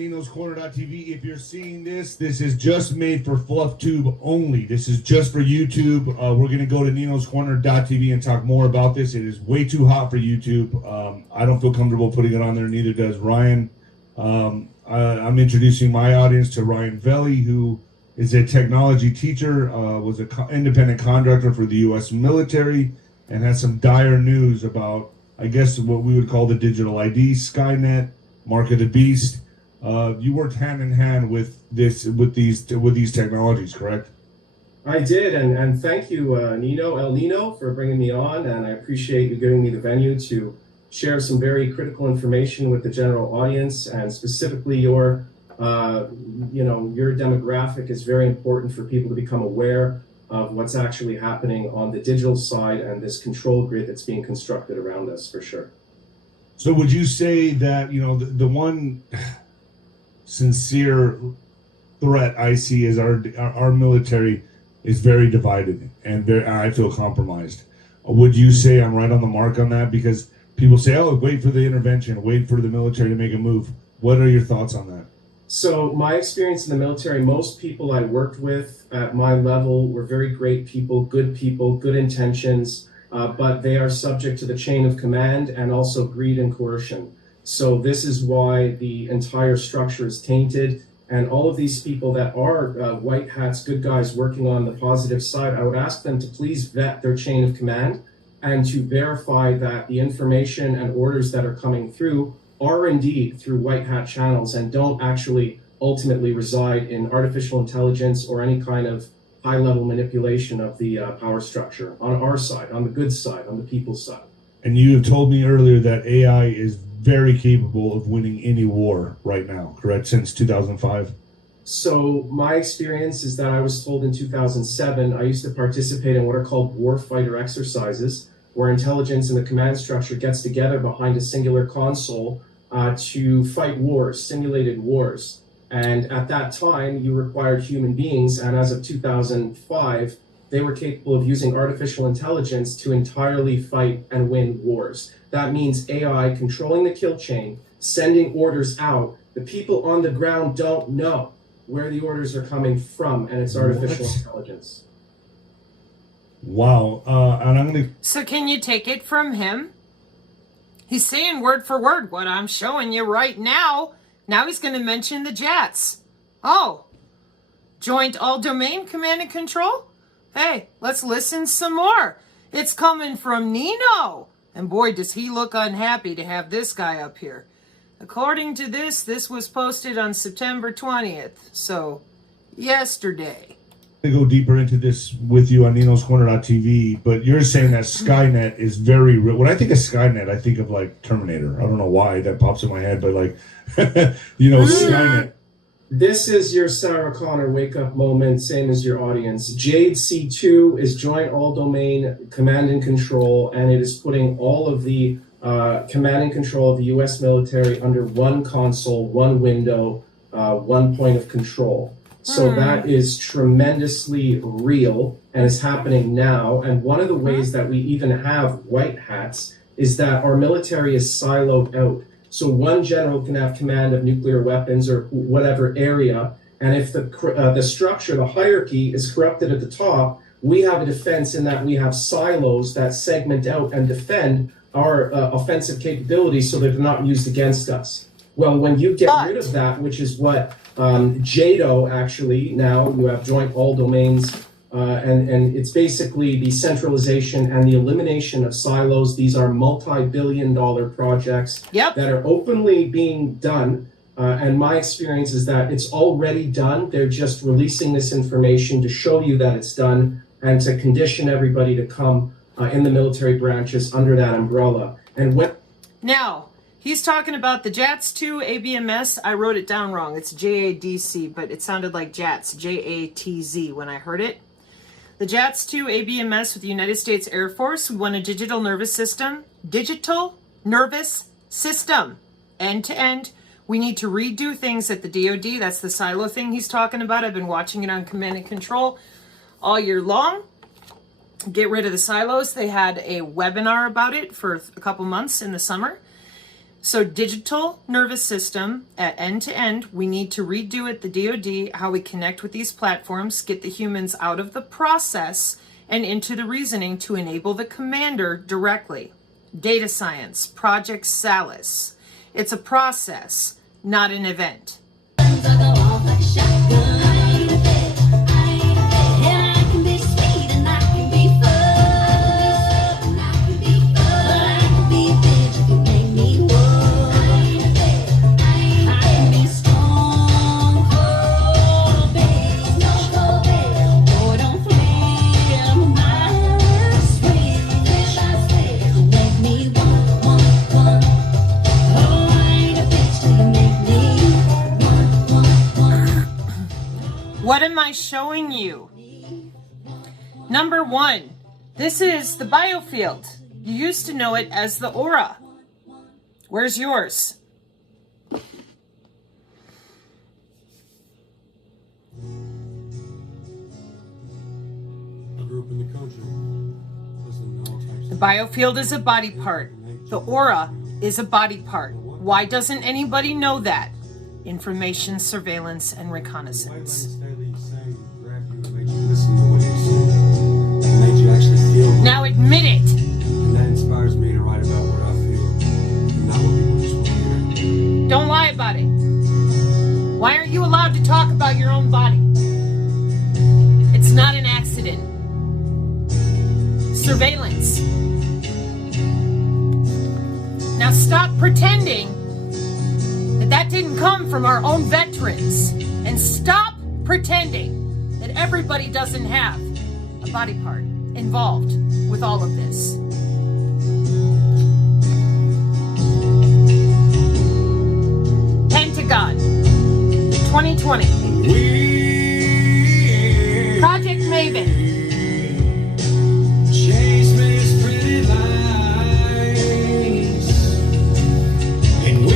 Nino'sCorner.tv. If you're seeing this, this is just made for FluffTube only. This is just for YouTube. We're going to go to Nino'sCorner.tv and talk more about this. It is way too hot for YouTube. I don't feel comfortable putting it on there, neither does Ryan. I'm introducing my audience to Ryan Velli, who is a technology teacher, was an independent contractor for the U.S. military, and has some dire news about, I guess, what we would call the digital ID, Skynet, Mark of the Beast. You worked hand in hand with these technologies, correct? I did, and thank you, El Nino, for bringing me on, and I appreciate you giving me the venue to share some very critical information with the general audience, and specifically your demographic is very important for people to become aware of what's actually happening on the digital side and this control grid that's being constructed around us, for sure. So would you say that, the one sincere threat I see is our military is very divided and I feel compromised. Would you say I'm right on the mark on that? Because people say, oh, wait for the intervention, wait for the military to make a move. What are your thoughts on that? So my experience in the military, most people I worked with at my level were very great people, good intentions, but they are subject to the chain of command and also greed and coercion. So this is why the entire structure is tainted. And all of these people that are white hats, good guys working on the positive side, I would ask them to please vet their chain of command and to verify that the information and orders that are coming through are indeed through white hat channels and don't actually ultimately reside in artificial intelligence or any kind of high level manipulation of the power structure on our side, on the good side, on the people's side. And you have told me earlier that AI is very capable of winning any war right now, correct? Since 2005? So my experience is that I was told in 2007, I used to participate in what are called warfighter exercises, where intelligence and the command structure gets together behind a singular console to fight wars, simulated wars. And at that time, you required human beings, and as of 2005, they were capable of using artificial intelligence to entirely fight and win wars. That means AI controlling the kill chain, sending orders out. The people on the ground don't know where the orders are coming from, and it's artificial intelligence. Wow. And I'm going to... So can you take it from him? He's saying word for word what I'm showing you right now. Now he's going to mention the Jats. Oh, Joint All-Domain Command and Control? Hey, let's listen some more. It's coming from Nino. And boy, does he look unhappy to have this guy up here. According to this was posted on September 20th. So, yesterday. To go deeper into this with you on Nino'sCorner.tv, but you're saying that Skynet is very real. When I think of Skynet, I think of like Terminator. I don't know why that pops in my head, but like, Skynet. This is your Sarah Connor wake-up moment, same as your audience. Jade C2 is Joint All-Domain Command and Control, and it is putting all of the command and control of the U.S. military under one console, one window, one point of control. So that is tremendously real and is happening now. And one of the ways that we even have white hats is that our military is siloed out. So one general can have command of nuclear weapons or whatever area. And if the structure, the hierarchy is corrupted at the top, we have a defense in that we have silos that segment out and defend our offensive capabilities so that they're not used against us. Well, when you get rid of that, which is what JADO actually, now you have joint all domains, and it's basically the centralization and the elimination of silos. These are multi-billion-dollar projects that are openly being done. And my experience is that it's already done. They're just releasing this information to show you that it's done and to condition everybody to come in the military branches under that umbrella. And when now, he's talking about the JATS 2 ABMS. I wrote it down wrong. It's JADC, but it sounded like JATS, J-A-T-Z when I heard it. The JATS 2 ABMS with the United States Air Force. We want a digital nervous system, end to end. We need to redo things at the DoD. That's the silo thing he's talking about. I've been watching it on Command and Control all year long. Get rid of the silos. They had a webinar about it for a couple months in the summer. So digital nervous system at end to end, we need to redo it, the DoD, how we connect with these platforms, get the humans out of the process and into the reasoning to enable the commander directly. Data science, Project Salus. It's a process, not an event. What am I showing you? Number one, this is the biofield. You used to know it as the aura. Where's yours? I grew up in the country. Listening to all types The biofield is a body part. The aura is a body part. Why doesn't anybody know that? Information, surveillance, and reconnaissance. Now admit it. And that inspires me to write about what I feel, and not what people just want to hear. Don't lie about it. Why aren't you allowed to talk about your own body? It's not an accident. Surveillance. Now stop pretending that that didn't come from our own veterans. And stop pretending that everybody doesn't have a body part involved with all of this. Pentagon, 2020. Project Maven. Chase Miss Pretty Lights. And we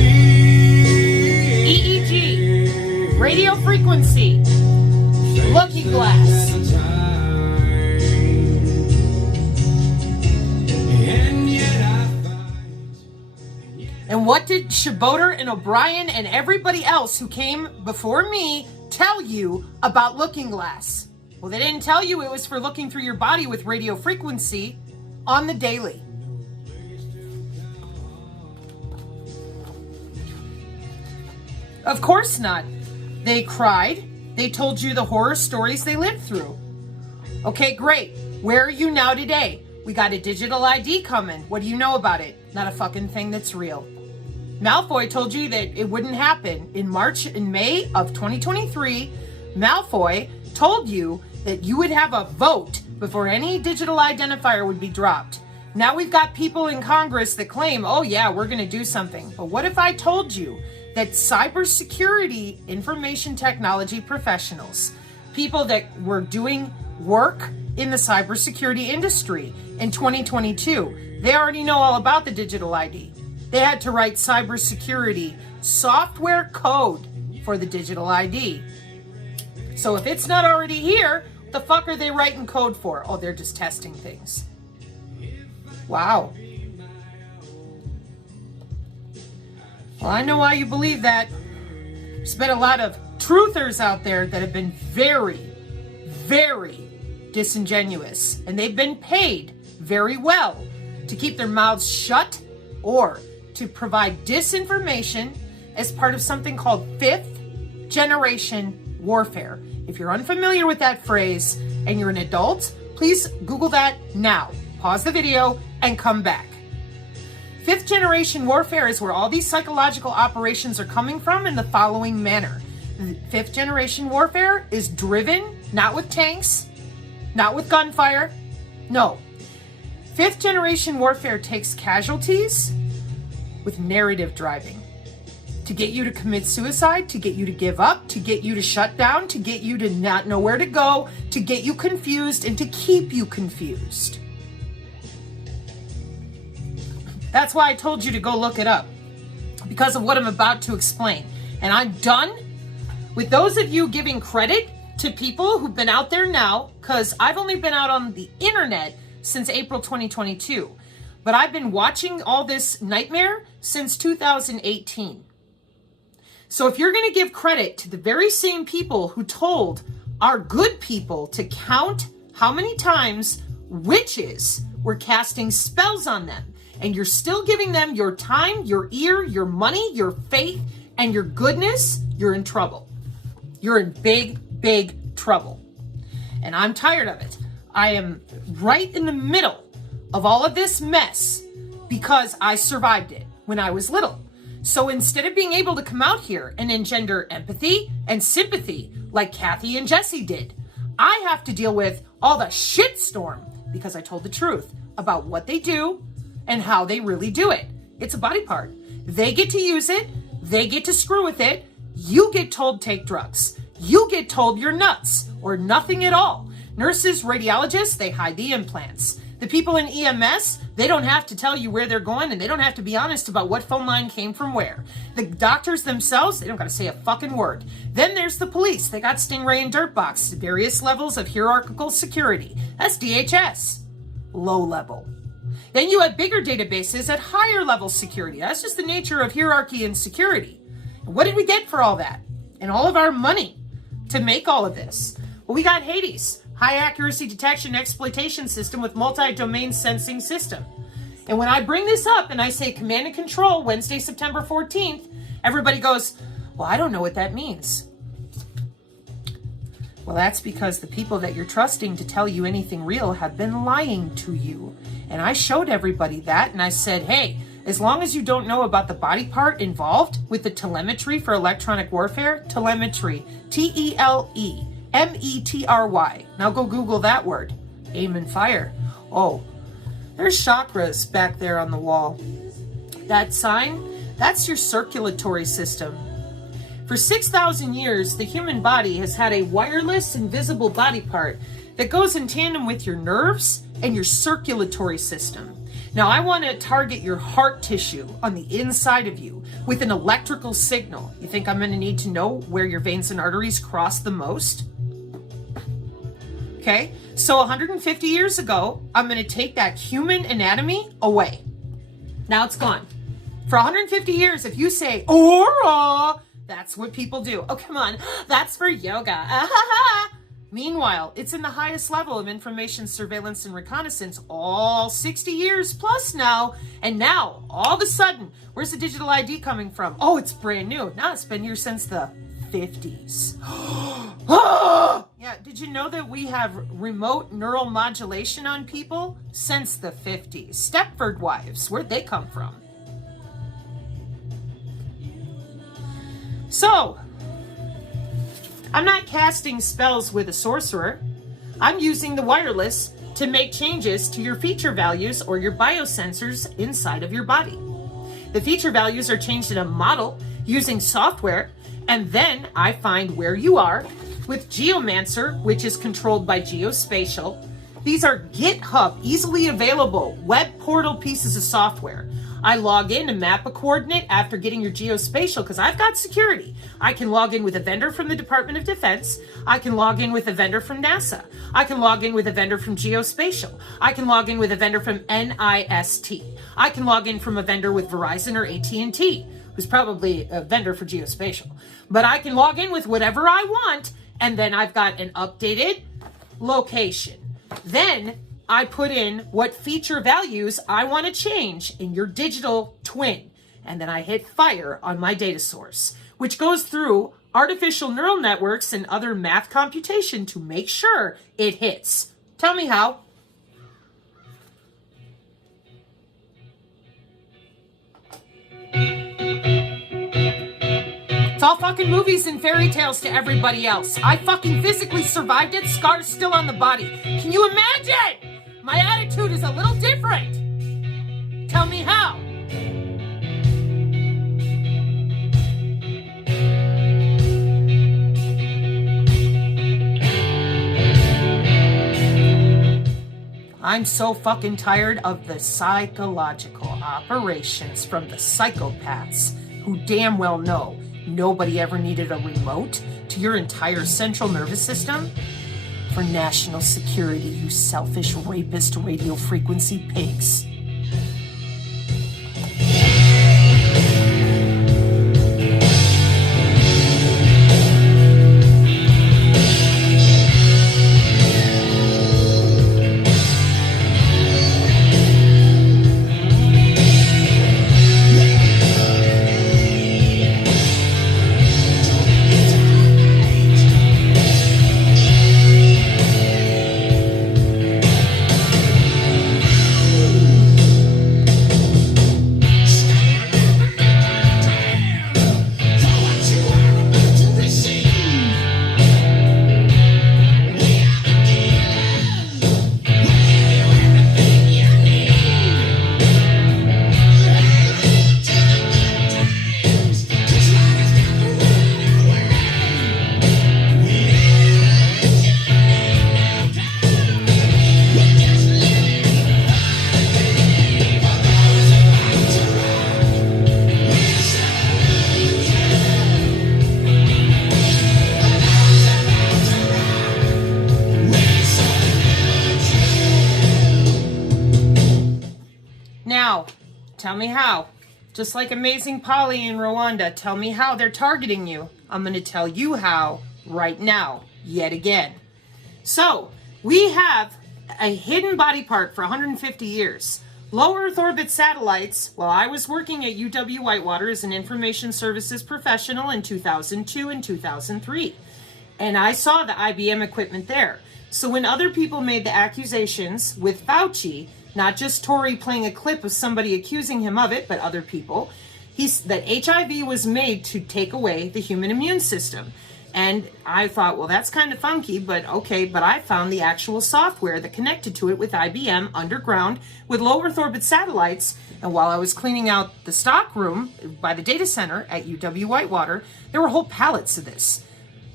EEG, radio frequency, looking glass. And what did Shaboter and O'Brien and everybody else who came before me tell you about Looking Glass? Well, they didn't tell you it was for looking through your body with radio frequency on the daily. Of course not. They cried. They told you the horror stories they lived through. Okay, great. Where are you now today? We got a digital ID coming. What do you know about it? Not a fucking thing that's real. Malfoy told you that it wouldn't happen. In May of 2023, Malfoy told you that you would have a vote before any digital identifier would be dropped. Now we've got people in Congress that claim, oh yeah, we're going to do something. But what if I told you that cybersecurity information technology professionals, people that were doing work in the cybersecurity industry in 2022, they already know all about the digital ID. They had to write cybersecurity software code for the digital ID. So if it's not already here, what the fuck are they writing code for? Oh, they're just testing things. Wow. Well, I know why you believe that. There's been a lot of truthers out there that have been very, very disingenuous. And they've been paid very well to keep their mouths shut or to provide disinformation as part of something called fifth generation warfare. If you're unfamiliar with that phrase and you're an adult, please Google that now. Pause the video and come back. Fifth generation warfare is where all these psychological operations are coming from in the following manner. Fifth generation warfare is driven not with tanks, not with gunfire. No. Fifth generation warfare takes casualties with narrative driving. To get you to commit suicide, to get you to give up, to get you to shut down, to get you to not know where to go, to get you confused, and to keep you confused. That's why I told you to go look it up, because of what I'm about to explain. And I'm done with those of you giving credit to people who've been out there now, because I've only been out on the internet since April 2022. But I've been watching all this nightmare since 2018. So if you're going to give credit to the very same people who told our good people to count how many times witches were casting spells on them, and you're still giving them your time, your ear, your money, your faith, and your goodness, you're in trouble. You're in big, big trouble. And I'm tired of it. I am right in the middle of all of this mess because I survived it when I was little. So instead of being able to come out here and engender empathy and sympathy like Kathy and Jesse did, I have to deal with all the shitstorm because I told the truth about what they do and how they really do it. It's a body part. They get to use it. They get to screw with it. You get told take drugs. You get told you're nuts or nothing at all. Nurses, radiologists, they hide the implants. The people in EMS, they don't have to tell you where they're going, and they don't have to be honest about what phone line came from where. The doctors themselves, they don't got to say a fucking word. Then there's the police. They got Stingray and Dirtbox, various levels of hierarchical security. That's DHS. Low level. Then you have bigger databases at higher level security. That's just the nature of hierarchy and security. And what did we get for all that? And all of our money to make all of this? Well, we got Hades. High accuracy detection exploitation system with multi-domain sensing system. And when I bring this up and I say command and control Wednesday, September 14th, everybody goes, well, I don't know what that means. Well, that's because the people that you're trusting to tell you anything real have been lying to you. And I showed everybody that, and I said, hey, as long as you don't know about the body part involved with the telemetry for electronic warfare, telemetry, T-E-L-E. M-E-T-R-Y. Now go Google that word. Aim and fire. Oh, there's chakras back there on the wall. That sign, that's your circulatory system. For 6,000 years, the human body has had a wireless, invisible body part that goes in tandem with your nerves and your circulatory system. Now, I want to target your heart tissue on the inside of you with an electrical signal. You think I'm going to need to know where your veins and arteries cross the most? Okay, so 150 years ago, I'm going to take that human anatomy away. Now it's gone. For 150 years, if you say, aura, that's what people do. Oh, come on, that's for yoga. Meanwhile, it's in the highest level of information surveillance and reconnaissance, all 60 years plus now. And now, all of a sudden, where's the digital ID coming from? Oh, it's brand new. No, it's been here since the 50s. Yeah, did you know that we have remote neural modulation on people since the 50s? Stepford wives, where'd they come from? So, I'm not casting spells with a sorcerer. I'm using the wireless to make changes to your feature values or your biosensors inside of your body. The feature values are changed in a model using software, and then I find where you are with Geomancer, which is controlled by Geospatial. These are GitHub, easily available web portal pieces of software. I log in and map a coordinate after getting your geospatial because I've got security. I can log in with a vendor from the Department of Defense. I can log in with a vendor from NASA. I can log in with a vendor from Geospatial. I can log in with a vendor from NIST. I can log in from a vendor with Verizon or AT&T, who's probably a vendor for Geospatial. But I can log in with whatever I want, and then I've got an updated location. Then I put in what feature values I want to change in your digital twin. And then I hit fire on my data source, which goes through artificial neural networks and other math computation to make sure it hits. Tell me how. It's all fucking movies and fairy tales to everybody else. I fucking physically survived it, scars still on the body. Can you imagine? My attitude is a little different. Tell me how. I'm so fucking tired of the psychological operations from the psychopaths who damn well know nobody ever needed a remote to your entire central nervous system for national security, you selfish rapist radio frequency pigs. Tell me how. Just like Amazing Polly in Rwanda, tell me how they're targeting you. I'm going to tell you how right now, yet again. So, we have a hidden body part for 150 years. Low Earth orbit satellites, while I was working at UW-Whitewater as an information services professional in 2002 and 2003. And I saw the IBM equipment there. So when other people made the accusations with Fauci, not just Tory playing a clip of somebody accusing him of it, but other people, that HIV was made to take away the human immune system. And I thought, well, that's kind of funky, but okay. But I found the actual software that connected to it with IBM underground with low Earth orbit satellites. And while I was cleaning out the stock room by the data center at UW-Whitewater, there were whole pallets of this.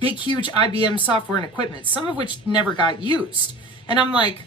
Big, huge IBM software and equipment, some of which never got used. And I'm like,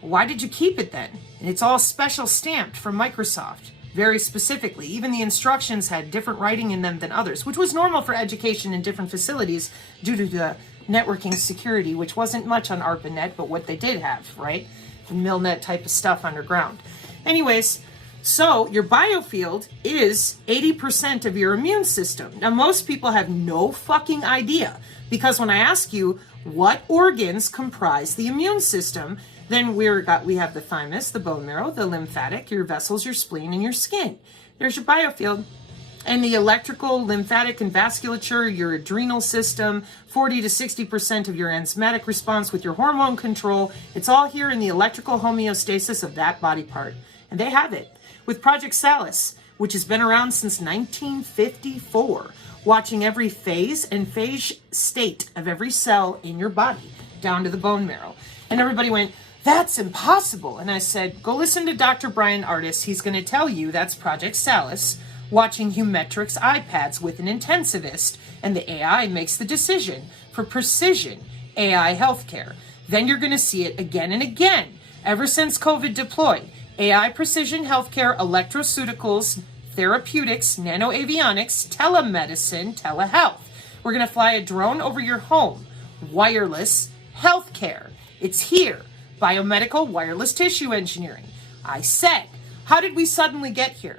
why did you keep it then? And it's all special stamped from Microsoft, very specifically. Even the instructions had different writing in them than others, which was normal for education in different facilities due to the networking security, which wasn't much on ARPANET, but what they did have, right? Milnet type of stuff underground. Anyways, so your biofield is 80% of your immune system. Now, most people have no fucking idea, because when I ask you what organs comprise the immune system, then we have the thymus, the bone marrow, the lymphatic, your vessels, your spleen, and your skin. There's your biofield. And the electrical, lymphatic, and vasculature, your adrenal system, 40 to 60% of your enzymatic response with your hormone control. It's all here in the electrical homeostasis of that body part. And they have it. With Project Salus, which has been around since 1954, watching every phase and phase state of every cell in your body, down to the bone marrow. And everybody went, that's impossible. And I said, go listen to Dr. Brian Artis. He's going to tell you that's Project Salus, watching Humetrix iPads with an intensivist, and the AI makes the decision for precision AI healthcare. Then you're going to see it again and again, ever since COVID deployed. AI precision healthcare, electroceuticals, therapeutics, nanoavionics, telemedicine, telehealth. We're going to fly a drone over your home. Wireless healthcare. It's here. Biomedical wireless tissue engineering. I said, how did we suddenly get here?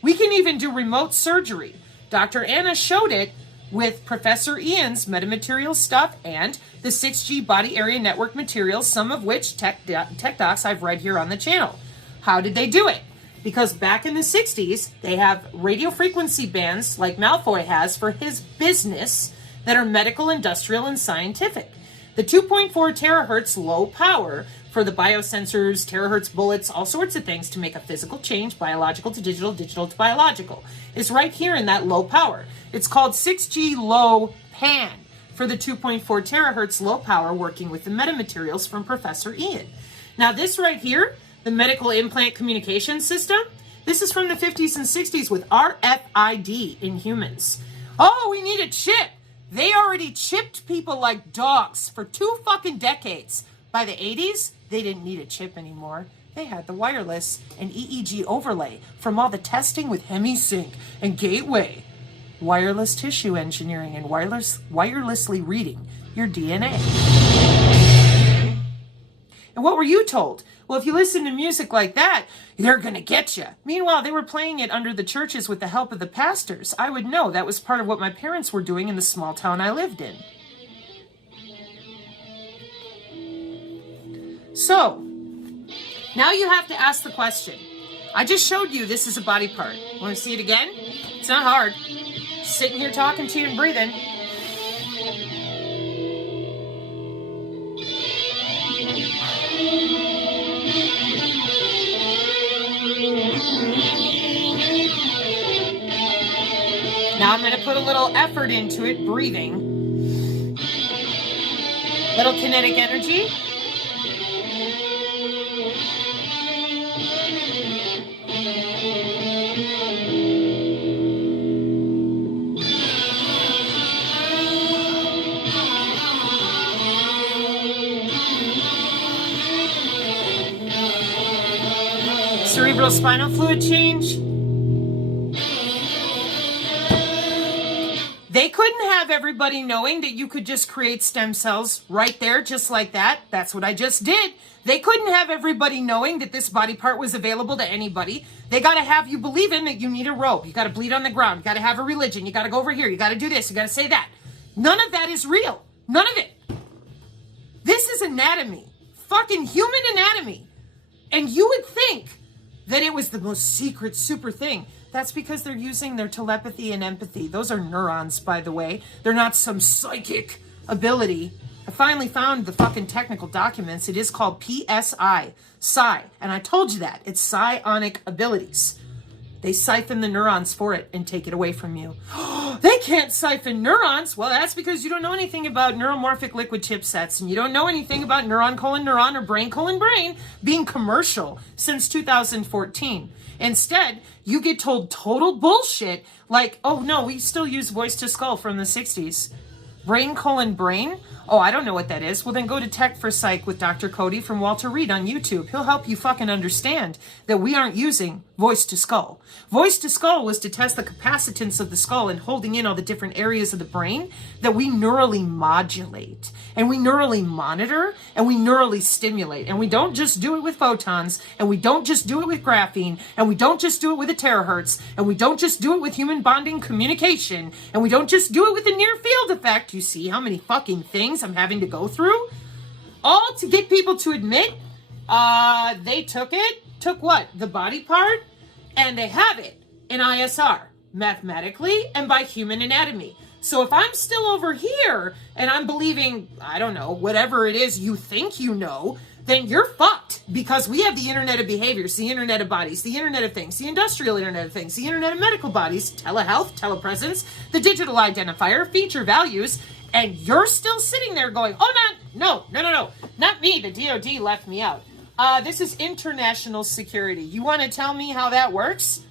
We can even do remote surgery. Dr. Anna showed it with Professor Ian's metamaterial stuff and the 6G body area network materials, some of which tech docs I've read here on the channel. How did they do it? Because back in the 60s, they have radio frequency bands like Malfoy has for his business that are medical, industrial, and scientific. The 2.4 terahertz low power for the biosensors, terahertz bullets, all sorts of things to make a physical change, biological to digital, digital to biological, is right here in that low power. It's called 6G low pan for the 2.4 terahertz low power, working with the metamaterials from Professor Ian. Now this right here, the medical implant communication system, this is from the 50s and 60s with RFID in humans. Oh, we need a chip. They already chipped people like dogs for 2 fucking decades. By the 80s, they didn't need a chip anymore. They had the wireless and EEG overlay from all the testing with HemiSync and Gateway. Wireless tissue engineering and wirelessly reading your DNA. And what were you told? Well, if you listen to music like that, they're going to get you. Meanwhile, they were playing it under the churches with the help of the pastors. I would know that was part of what my parents were doing in the small town I lived in. So, now you have to ask the question. I just showed you this is a body part. Want to see it again? It's not hard. Sitting here talking to you and breathing. Now I'm going to put a little effort into it, breathing. Little kinetic energy. Cerebral spinal fluid change. They couldn't have everybody knowing that you could just create stem cells right there, just like that. That's what I just did. They couldn't have everybody knowing that this body part was available to anybody. They got to have you believing that you need a robe. You got to bleed on the ground. You got to have a religion. You got to go over here. You got to do this. You got to say that. None of that is real. None of it. This is anatomy. Fucking human anatomy. And you would think that it was the most secret, super thing. That's because they're using their telepathy and empathy. Those are neurons, by the way. They're not some psychic ability. I finally found the fucking technical documents. It is called PSI, psi. And I told you that. It's psionic abilities. They siphon the neurons for it and take it away from you. They can't siphon neurons. Well, that's because you don't know anything about neuromorphic liquid chipsets, and you don't know anything about neuron colon neuron or brain colon brain being commercial since 2014. Instead, you get told total bullshit like, oh no, we still use voice to skull from the 60s. Brain colon brain? Oh, I don't know what that is. Well, then go to Tech for Psych with Dr. Cody from Walter Reed on YouTube. He'll help you fucking understand that we aren't using voice to skull. Voice to skull was to test the capacitance of the skull and holding in all the different areas of the brain that we neurally modulate and we neurally monitor and we neurally stimulate. And we don't just do it with photons, and we don't just do it with graphene, and we don't just do it with a terahertz, and we don't just do it with human bonding communication, and we don't just do it with a near field effect. You see how many fucking things I'm having to go through? All to get people to admit they took what? The body part, and they have it in ISR, mathematically and by human anatomy. So if I'm still over here and I'm believing, I don't know, whatever it is you think you know, then you're fucked, because we have the internet of behaviors, the internet of bodies, the internet of things, the industrial internet of things, the internet of medical bodies, telehealth, telepresence, the digital identifier, feature values, and you're still sitting there going, oh, no, not me, the DOD left me out. This is international security. You want to tell me how that works?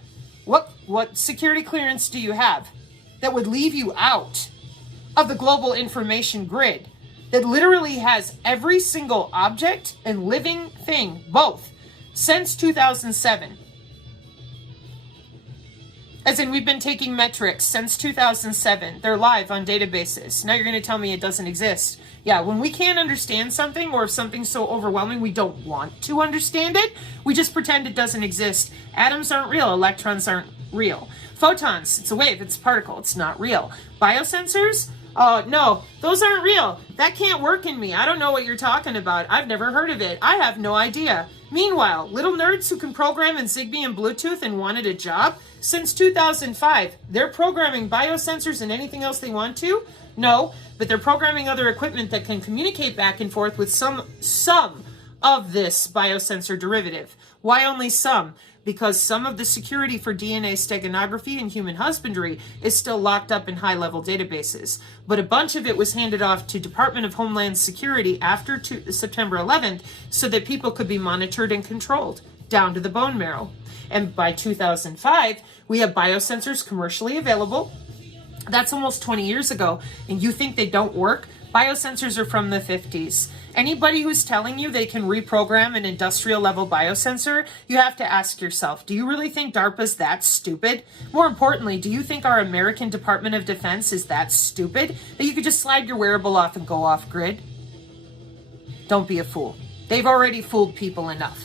What security clearance do you have that would leave you out of the global information grid that literally has every single object and living thing, both, since 2007? As in, we've been taking metrics since 2007. They're live on databases. Now you're going to tell me it doesn't exist. Yeah, when we can't understand something, or if something's so overwhelming we don't want to understand it, we just pretend it doesn't exist. Atoms aren't real. Electrons aren't real. Photons, it's a wave, it's a particle, it's not real. Biosensors? Oh, no, those aren't real. That can't work in me. I don't know what you're talking about. I've never heard of it. I have no idea. Meanwhile, little nerds who can program in Zigbee and Bluetooth and wanted a job, since 2005, they're programming biosensors and anything else they want to? No, but they're programming other equipment that can communicate back and forth with some of this biosensor derivative. Why only some? Because some of the security for DNA steganography and human husbandry is still locked up in high-level databases. But a bunch of it was handed off to Department of Homeland Security after September 11th so that people could be monitored and controlled, down to the bone marrow. And by 2005, we have biosensors commercially available. That's almost 20 years ago. And you think they don't work? Biosensors are from the 50s. Anybody who's telling you they can reprogram an industrial level biosensor, you have to ask yourself, do you really think DARPA's that stupid? More importantly, do you think our American Department of Defense is that stupid that you could just slide your wearable off and go off grid? Don't be a fool. They've already fooled people enough.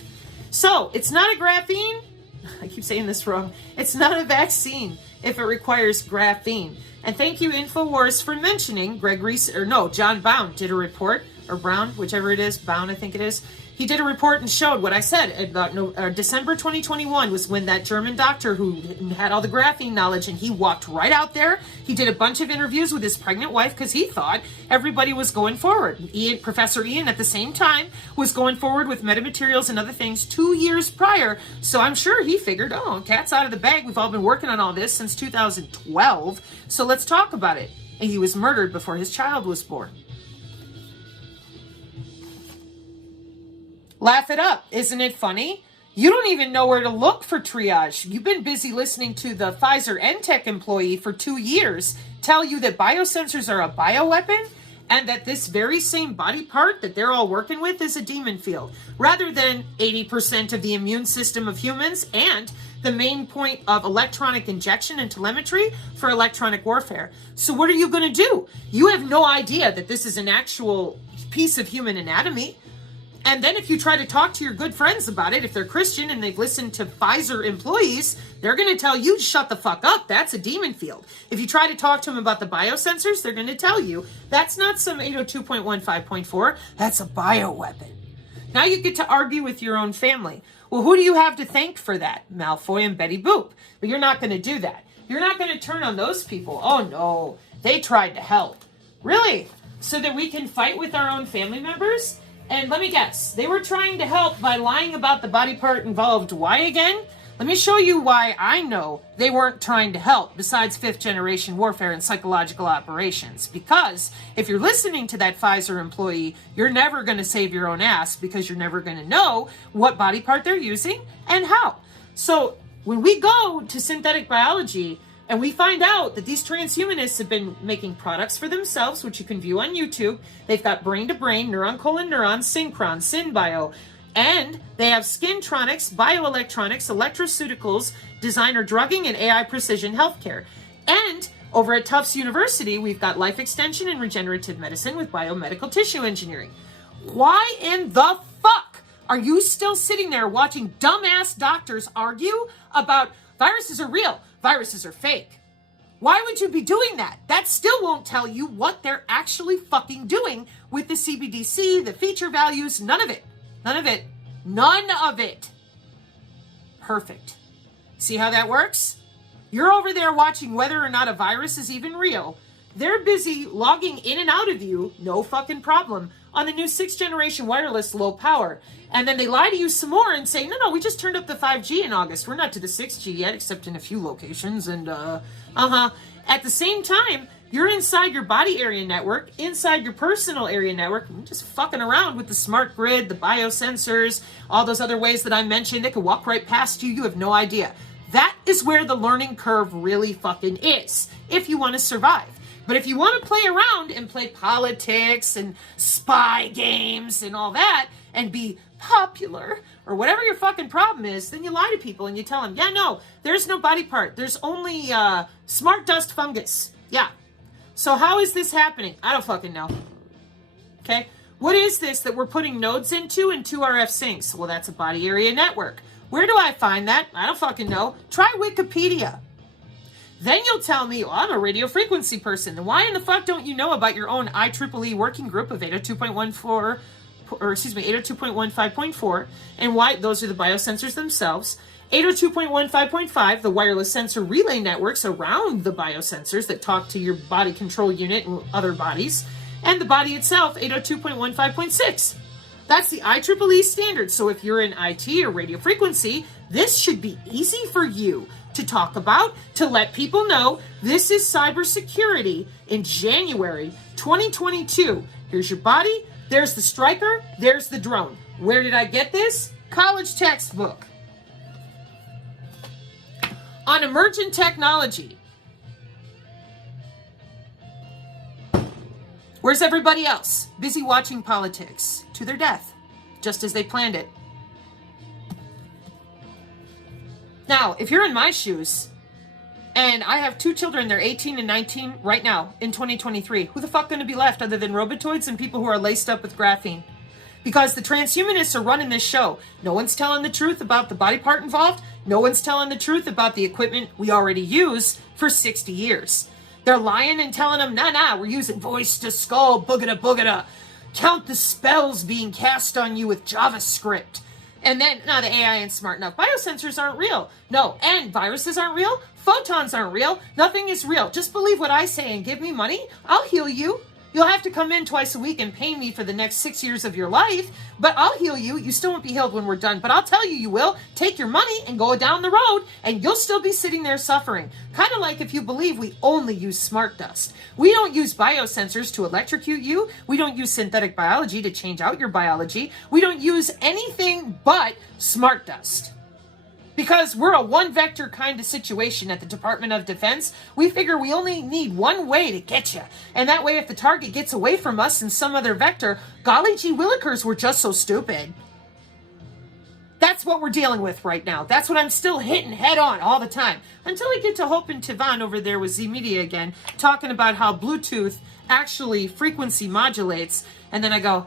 So, it's not a graphene. I keep saying this wrong. It's not a vaccine if it requires graphene. And thank you, InfoWars, for mentioning John Bound did a report, or Brown, whichever it is, Bound, I think it is. He did a report and showed what I said about December 2021 was when that German doctor who had all the graphene knowledge, and he walked right out there. He did a bunch of interviews with his pregnant wife because he thought everybody was going forward. Professor Ian, at the same time, was going forward with metamaterials and other things 2 years prior. So I'm sure he figured, oh, cat's out of the bag. We've all been working on all this since 2012. So let's talk about it. And he was murdered before his child was born. Laugh it up. Isn't it funny? You don't even know where to look for triage. You've been busy listening to the Pfizer NTech employee for 2 years tell you that biosensors are a bioweapon and that this very same body part that they're all working with is a demon field, rather than 80% of the immune system of humans and the main point of electronic injection and telemetry for electronic warfare. So what are you going to do? You have no idea that this is an actual piece of human anatomy. And then if you try to talk to your good friends about it, if they're Christian and they've listened to Pfizer employees, they're going to tell you, shut the fuck up. That's a demon field. If you try to talk to them about the biosensors, they're going to tell you, that's not some 802.15.4. That's a bioweapon. Now you get to argue with your own family. Well, who do you have to thank for that? Malfoy and Betty Boop. But you're not going to do that. You're not going to turn on those people. Oh, no. They tried to help. Really? So that we can fight with our own family members? And let me guess, they were trying to help by lying about the body part involved. Why again? Let me show you why I know they weren't trying to help, besides fifth-generation warfare and psychological operations. Because if you're listening to that Pfizer employee, you're never going to save your own ass, because you're never going to know what body part they're using and how. So when we go to synthetic biology and we find out that these transhumanists have been making products for themselves, which you can view on YouTube. They've got brain-to-brain, neuron-colon-neuron, synchron, synbio, and they have skintronics, bioelectronics, electroceuticals, designer drugging, and AI precision healthcare. And over at Tufts University, we've got life extension and regenerative medicine with biomedical tissue engineering. Why in the fuck are you still sitting there watching dumbass doctors argue about viruses are real, viruses are fake? Why would you be doing that? That still won't tell you what they're actually fucking doing with the CBDC, the feature values, none of it. None of it. None of it. Perfect. See how that works? You're over there watching whether or not a virus is even real. They're busy logging in and out of you, no fucking problem, on the new 6th generation wireless low power. And then they lie to you some more and say, no, we just turned up the 5G in August. We're not to the 6G yet, except in a few locations. And, At the same time, you're inside your body area network, inside your personal area network, just fucking around with the smart grid, the biosensors, all those other ways that I mentioned. They could walk right past you. You have no idea. That is where the learning curve really fucking is, if you want to survive. But if you want to play around and play politics and spy games and all that and be popular or whatever your fucking problem is, then you lie to people and you tell them, yeah, no, there's no body part. There's only smart dust fungus. Yeah. So how is this happening? I don't fucking know. Okay. What is this that we're putting nodes into and 2 RF sinks? Well, that's a body area network. Where do I find that? I don't fucking know. Try Wikipedia. Then you'll tell me, well, I'm a radio frequency person. Then why in the fuck don't you know about your own IEEE working group of 802.14, or excuse me, 802.15.4, and why those are the biosensors themselves. 802.15.5, the wireless sensor relay networks around the biosensors that talk to your body control unit and other bodies, and the body itself, 802.15.6. That's the IEEE standard. So if you're in IT or radio frequency, this should be easy for you to talk about, to let people know this is cybersecurity in January 2022. Here's your body, there's the striker, there's the drone. Where did I get this? College textbook. On emergent technology. Where's everybody else? Busy watching politics to their death, just as they planned it. Now, if you're in my shoes, and I have 2 children, they're 18 and 19 right now in 2023, who the fuck going to be left other than robotoids and people who are laced up with graphene? Because the transhumanists are running this show. No one's telling the truth about the body part involved. No one's telling the truth about the equipment we already use for 60 years. They're lying and telling them, nah, we're using voice to skull, boogada boogada. Count the spells being cast on you with JavaScript. And then, no, the AI ain't smart enough. Biosensors aren't real. No, and viruses aren't real. Photons aren't real. Nothing is real. Just believe what I say and give me money. I'll heal you. You'll have to come in twice a week and pay me for the next 6 years of your life, but I'll heal you. You still won't be healed when we're done, but I'll tell you will. Take your money and go down the road, and you'll still be sitting there suffering. Kind of like if you believe we only use smart dust. We don't use biosensors to electrocute you. We don't use synthetic biology to change out your biology. We don't use anything but smart dust. Because we're a one-vector kind of situation at the Department of Defense, we figure we only need one way to get you. And that way, if the target gets away from us in some other vector, golly gee willikers, we're just so stupid. That's what we're dealing with right now. That's what I'm still hitting head on all the time. Until I get to Hope and Tivan over there with Z Media again, talking about how Bluetooth actually frequency modulates. And then I go,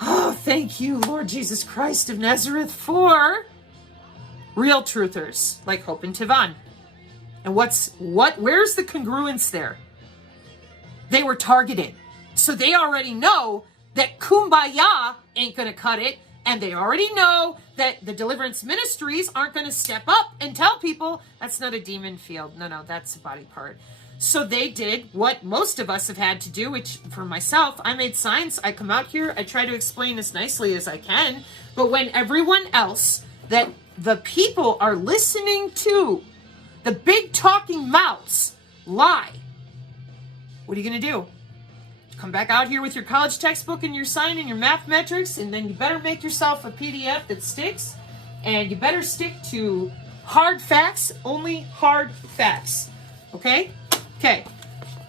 oh, thank you, Lord Jesus Christ of Nazareth, for real truthers like Hope and Tivan. And where's the congruence there? They were targeted. So they already know that kumbaya ain't going to cut it. And they already know that the deliverance ministries aren't going to step up and tell people that's not a demon field. No, that's a body part. So they did what most of us have had to do, which for myself, I made signs. I come out here. I try to explain as nicely as I can. But when everyone else that the people are listening to, the big talking mouths, lie, what are you going to do? Come back out here with your college textbook and your sign and your math metrics, and then you better make yourself a PDF that sticks, and you better stick to hard facts, only hard facts. Okay? Okay.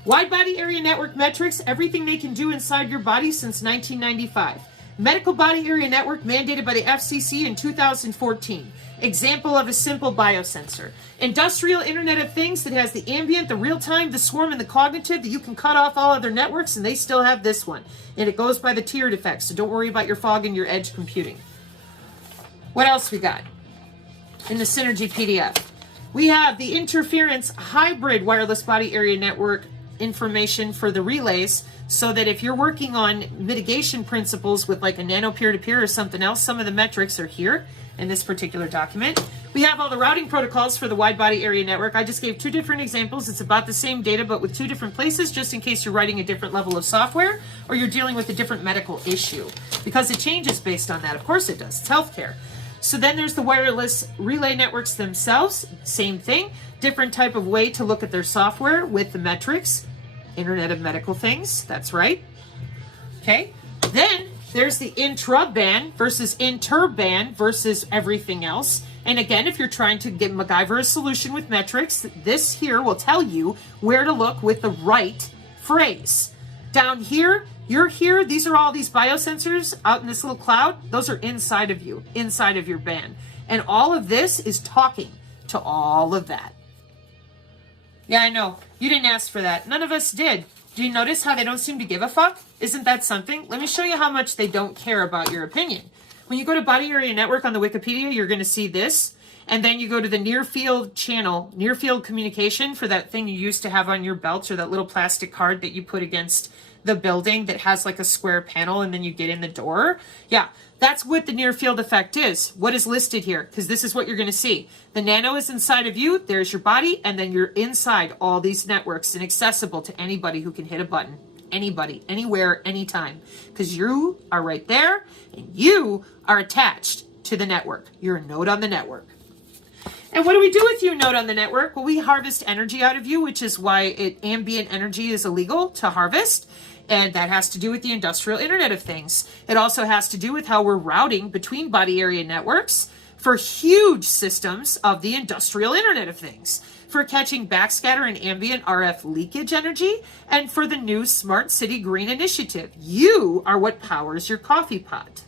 Wide body area network metrics, everything they can do inside your body since 1995. Medical body area network mandated by the FCC in 2014. Example of a simple biosensor. Industrial Internet of Things that has the ambient, the real-time, the swarm, and the cognitive that you can cut off all other networks, and they still have this one. And it goes by the tiered effect, so don't worry about your fog and your edge computing. What else we got in the Psinergy PDF? We have the interference hybrid wireless body area network information for the relays, so that if you're working on mitigation principles with like a nano peer-to-peer or something else, some of the metrics are here in this particular document. We have all the routing protocols for the wide body area network. I just gave two different examples. It's about the same data, but with two different places, just in case you're writing a different level of software or you're dealing with a different medical issue, because it changes based on that. Of course it does. It's healthcare. So then there's the wireless relay networks themselves. Same thing. Different type of way to look at their software with the metrics. Internet of Medical Things. That's right. Okay. Then there's the intra-band versus inter-band versus everything else. And again, if you're trying to get MacGyver a solution with metrics, this here will tell you where to look with the right phrase. Down here, you're here. These are all these biosensors out in this little cloud. Those are inside of you, inside of your band. And all of this is talking to all of that. Yeah, I know. You didn't ask for that. None of us did. Do you notice how they don't seem to give a fuck? Isn't that something? Let me show you how much they don't care about your opinion. When you go to Body Area Network on the Wikipedia, you're going to see this. And then you go to the near field channel, near field communication for that thing you used to have on your belt, or that little plastic card that you put against the building that has like a square panel and then you get in the door. Yeah, that's what the near field effect is. What is listed here? Because this is what you're going to see. The nano is inside of you. There's your body. And then you're inside all these networks and accessible to anybody who can hit a button. Anybody, anywhere, anytime. Because you are right there and you are attached to the network. You're a node on the network. And what do we do with you, node on the network? Well, we harvest energy out of you, which is why ambient energy is illegal to harvest. And that has to do with the industrial Internet of Things. It also has to do with how we're routing between body area networks for huge systems of the industrial Internet of Things, for catching backscatter and ambient RF leakage energy, and for the new Smart City Green Initiative. You are what powers your coffee pot.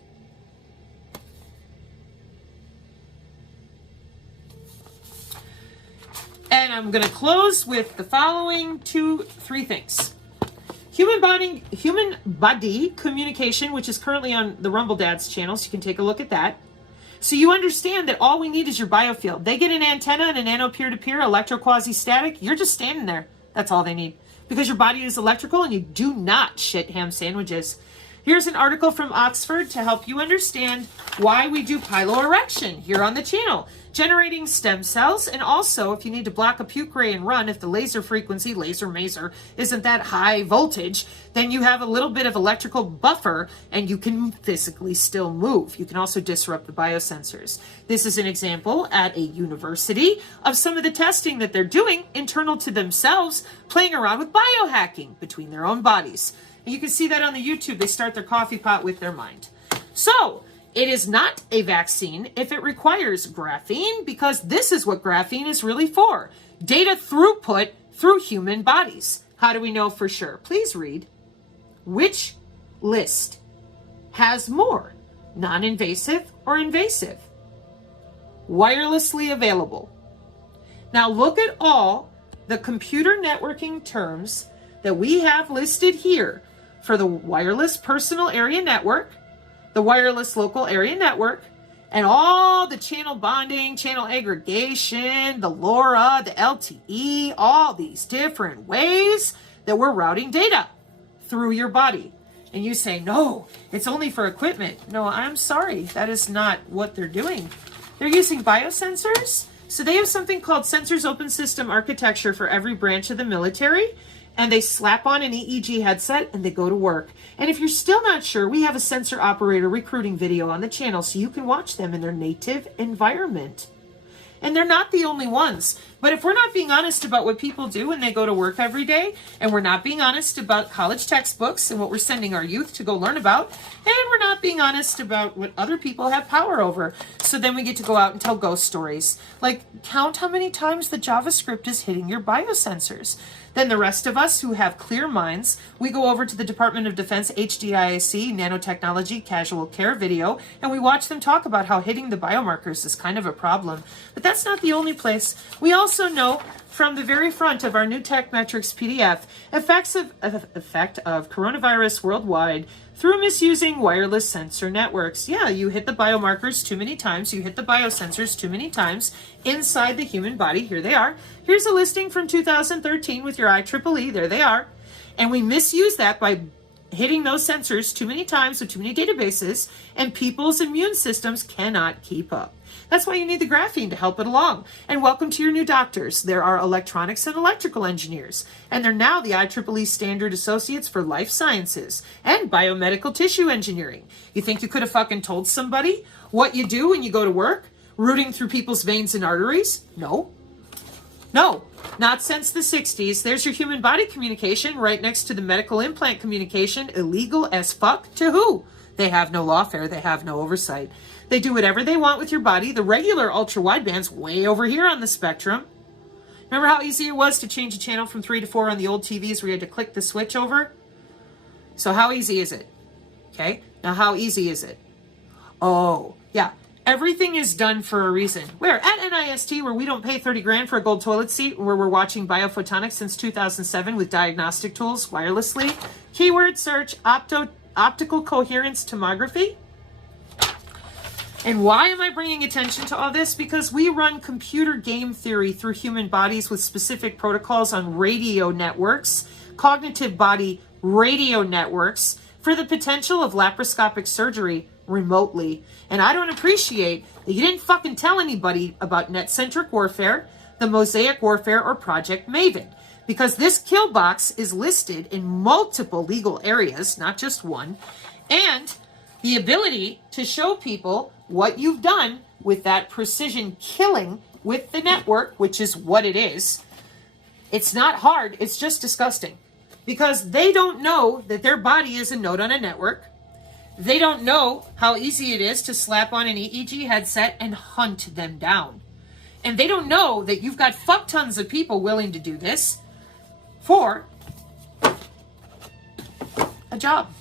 And I'm going to close with the following 3 things. Human body communication, which is currently on the Rumble Dads channel, so you can take a look at that. So you understand that all we need is your biofield. They get an antenna and a nano peer-to-peer, electro-quasi-static. You're just standing there. That's all they need. Because your body is electrical and you do not shit ham sandwiches. Here's an article from Oxford to help you understand why we do piloerection here on the channel. Generating stem cells, and also if you need to block a puke ray and run, if the laser frequency, laser maser, isn't that high voltage, then you have a little bit of electrical buffer and you can physically still move. You can also disrupt the biosensors. This is an example at a university of some of the testing that they're doing internal to themselves, playing around with biohacking between their own bodies. And you can see that on the YouTube. They start their coffee pot with their mind. So, it is not a vaccine if it requires graphene, because this is what graphene is really for. Data throughput through human bodies. How do we know for sure? Please read. Which list has more, non-invasive or invasive? wirelessly available. Now look at all the computer networking terms that we have listed here for the wireless personal area network, the wireless local area network, and all the channel bonding, channel aggregation, the LoRa, the LTE, all these different ways that we're routing data through your body. And you say, no, it's only for equipment. No, I'm sorry. That is not what they're doing. They're using biosensors. So they have something called Sensors Open System Architecture for every branch of the military. And they slap on an EEG headset and they go to work. And if you're still not sure, we have a sensor operator recruiting video on the channel so you can watch them in their native environment. And they're not the only ones. But if we're not being honest about what people do when they go to work every day, and we're not being honest about college textbooks and what we're sending our youth to go learn about, and we're not being honest about what other people have power over, so then we get to go out and tell ghost stories. Like, count how many times the JavaScript is hitting your biosensors. Then the rest of us who have clear minds, we go over to the Department of Defense HDIC Nanotechnology Casual Care video, and we watch them talk about how hitting the biomarkers is kind of a problem. But that's not the only place. We also know from the very front of our new Tech Metrics PDF, effect of coronavirus worldwide through misusing wireless sensor networks. Yeah, you hit the biomarkers too many times, you hit the biosensors too many times inside the human body. Here they are. Here's a listing from 2013 with your IEEE. There they are. And we misuse that by hitting those sensors too many times with too many databases, and people's immune systems cannot keep up. That's why you need the graphene to help it along. And welcome to your new doctors. There are electronics and electrical engineers, and they're now the IEEE Standard Associates for Life Sciences and Biomedical Tissue Engineering. You think you could have fucking told somebody what you do when you go to work? Rooting through people's veins and arteries? No. No, not since the 60s. There's your human body communication right next to the medical implant communication. Illegal as fuck to who? They have no lawfare. They have no oversight. They do whatever they want with your body. The regular ultra-wideband's way over here on the spectrum. Remember how easy it was to change a channel from 3 to 4 on the old TVs where you had to click the switch over? So how easy is it? Okay, now how easy is it? Oh, yeah. Everything is done for a reason. Where? At NIST, where we don't pay 30 grand for a gold toilet seat, where we're watching biophotonics since 2007 with diagnostic tools wirelessly. Keyword search, optical coherence tomography. And why am I bringing attention to all this? Because we run computer game theory through human bodies with specific protocols on radio networks, cognitive body radio networks, for the potential of laparoscopic surgery remotely. And I don't appreciate that you didn't fucking tell anybody about net-centric warfare, the Mosaic warfare, or Project Maven. Because this kill box is listed in multiple legal areas, not just one, and the ability to show people what you've done with that precision killing with the network, which is what it is. It's not hard, it's just disgusting. Because they don't know that their body is a node on a network. They don't know how easy it is to slap on an EEG headset and hunt them down. And they don't know that you've got fuck tons of people willing to do this for a job.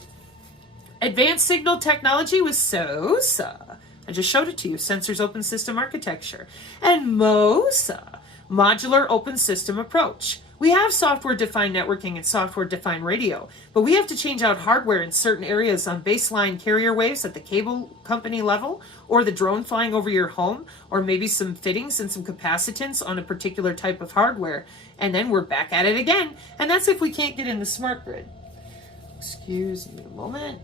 Advanced signal technology with SOSA. I just showed it to you. Sensors Open System Architecture. And MOSA. Modular Open System Approach. We have software-defined networking and software-defined radio, but we have to change out hardware in certain areas on baseline carrier waves at the cable company level, or the drone flying over your home, or maybe some fittings and some capacitance on a particular type of hardware. And then we're back at it again. And that's if we can't get in the smart grid. Excuse me a moment.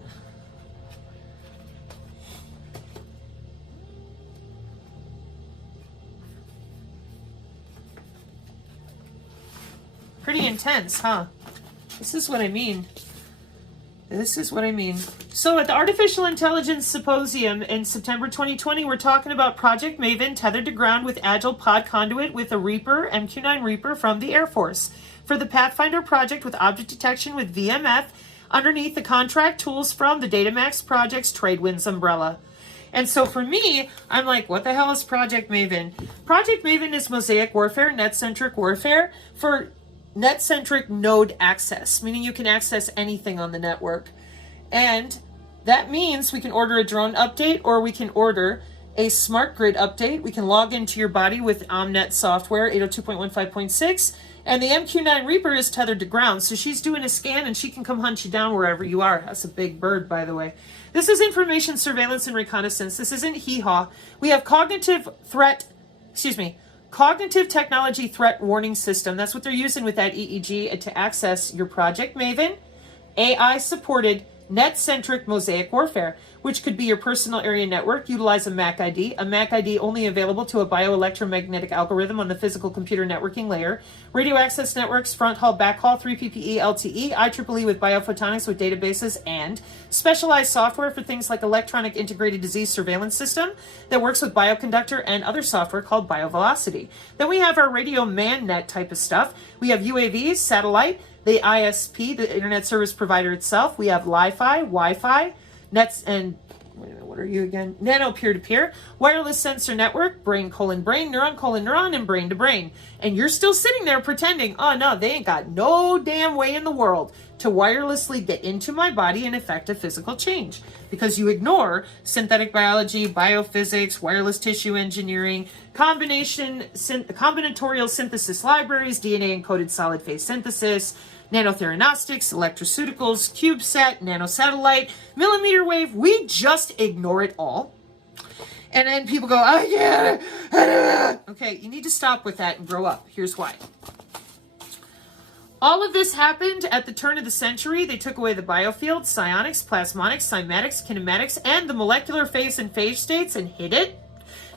Pretty intense, huh? This is what I mean. This is what I mean. So at the Artificial Intelligence Symposium in September 2020, we're talking about Project Maven tethered to ground with Agile Pod Conduit with a Reaper, MQ-9 Reaper from the Air Force. For the Pathfinder project with object detection with VMF, underneath the contract tools from the Datamax Project's TradeWinds umbrella. And so for me, I'm like, what the hell is Project Maven? Project Maven is Mosaic warfare, net-centric warfare for net-centric node access, meaning you can access anything on the network. And that means we can order a drone update, or we can order a smart grid update. We can log into your body with Omnet software, 802.15.6. And the MQ-9 Reaper is tethered to ground, so she's doing a scan and she can come hunt you down wherever you are. That's a big bird, by the way. This is information surveillance and reconnaissance. This isn't hee-haw. We have cognitive technology threat warning system. That's what they're using with that EEG to access your Project Maven, AI-supported, net-centric mosaic warfare, which could be your personal area network. Utilize a MAC ID. A MAC ID only available to a bioelectromagnetic algorithm on the physical computer networking layer. Radio access networks, front haul, back haul, 3PPE, LTE, IEEE with biophotonics with databases, and specialized software for things like electronic integrated disease surveillance system that works with bioconductor and other software called BioVelocity. Then we have our radio man-net type of stuff. We have UAVs, satellite, the ISP, the internet service provider itself. We have Li-Fi, Wi-Fi, nets, and what are you again? Nano peer-to-peer, wireless sensor network, brain, neuron, and brain to brain. And you're still sitting there pretending, oh no, they ain't got no damn way in the world to wirelessly get into my body and affect a physical change. Because you ignore synthetic biology, biophysics, wireless tissue engineering, combinatorial synthesis libraries, DNA encoded solid phase synthesis, nanotheranostics, electroceuticals, CubeSat, nanosatellite, millimeter wave. We just ignore it all. And then people go, I get it. Okay, you need to stop with that and grow up. Here's why. All of this happened at the turn of the century. They took away the biofield, psionics, plasmonics, cymatics, kinematics, and the molecular phase and phase states and hid it.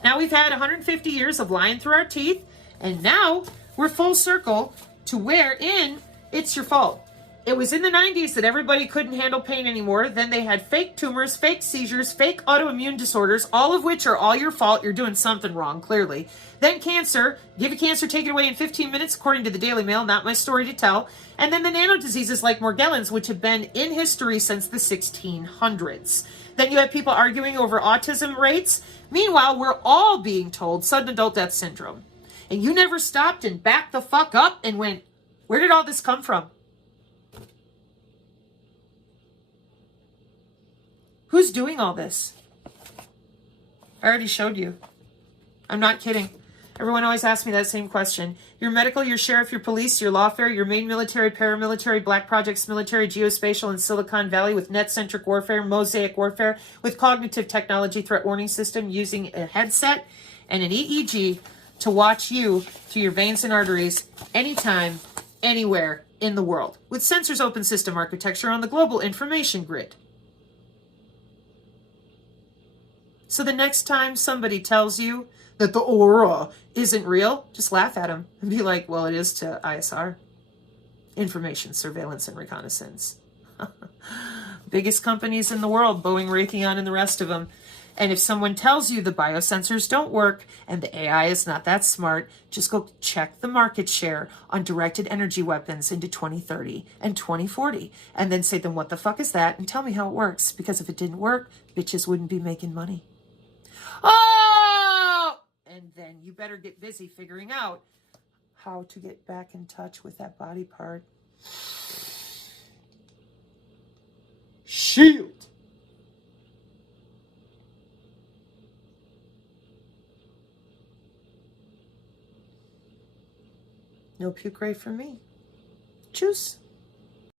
Now we've had 150 years of lying through our teeth, and now we're full circle to wherein it's your fault. It was in the 90s that everybody couldn't handle pain anymore. Then they had fake tumors, fake seizures, fake autoimmune disorders, all of which are all your fault. You're doing something wrong, clearly. Then cancer. Give you cancer, take it away in 15 minutes, according to the Daily Mail. Not my story to tell. And then the nano diseases like Morgellons, which have been in history since the 1600s. Then you have people arguing over autism rates. Meanwhile, we're all being told sudden adult death syndrome. And you never stopped and backed the fuck up and went, where did all this come from? Who's doing all this? I already showed you. I'm not kidding. Everyone always asks me that same question. Your medical, your sheriff, your police, your lawfare, your main military, paramilitary, black projects, military, geospatial, and Silicon Valley with net-centric warfare, mosaic warfare, with cognitive technology threat warning system using a headset and an EEG to watch you through your veins and arteries anytime, anywhere in the world, with sensors open system architecture on the global information grid. So the next time somebody tells you that the aura isn't real, just laugh at them and be like, well, it is to ISR. Information, surveillance, and reconnaissance. Biggest companies in the world, Boeing, Raytheon, and the rest of them. And if someone tells you the biosensors don't work and the AI is not that smart, just go check the market share on directed energy weapons into 2030 and 2040. And then say, then what the fuck is that? And tell me how it works. Because if it didn't work, bitches wouldn't be making money. Oh! And then you better get busy figuring out how to get back in touch with that body part. Shield! No puke ray from me. Choose.